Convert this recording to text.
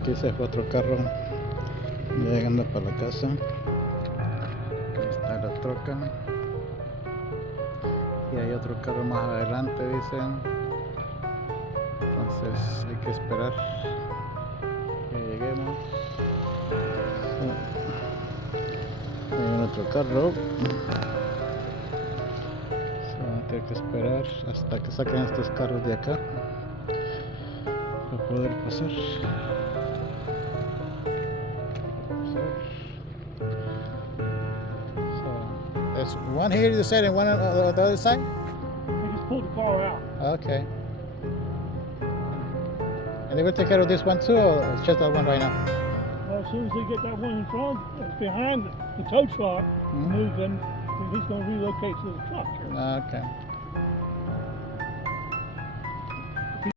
Aquí se fue otro carro ya llegando para la casa. Aquí está la troca y hay otro carro más adelante, dicen. Entonces hay que esperar que lleguemos. Hay otro carro. Vamos a tener que esperar hasta que saquen estos carros de acá para poder pasar. So, there's one here to the side and one on the other side? They just pulled the car out. Okay. And they will take care of this one too, or it's just that one right now? Well, as soon as they get that one in front, behind the tow truck moving, then he's going to relocate to the truck. Okay.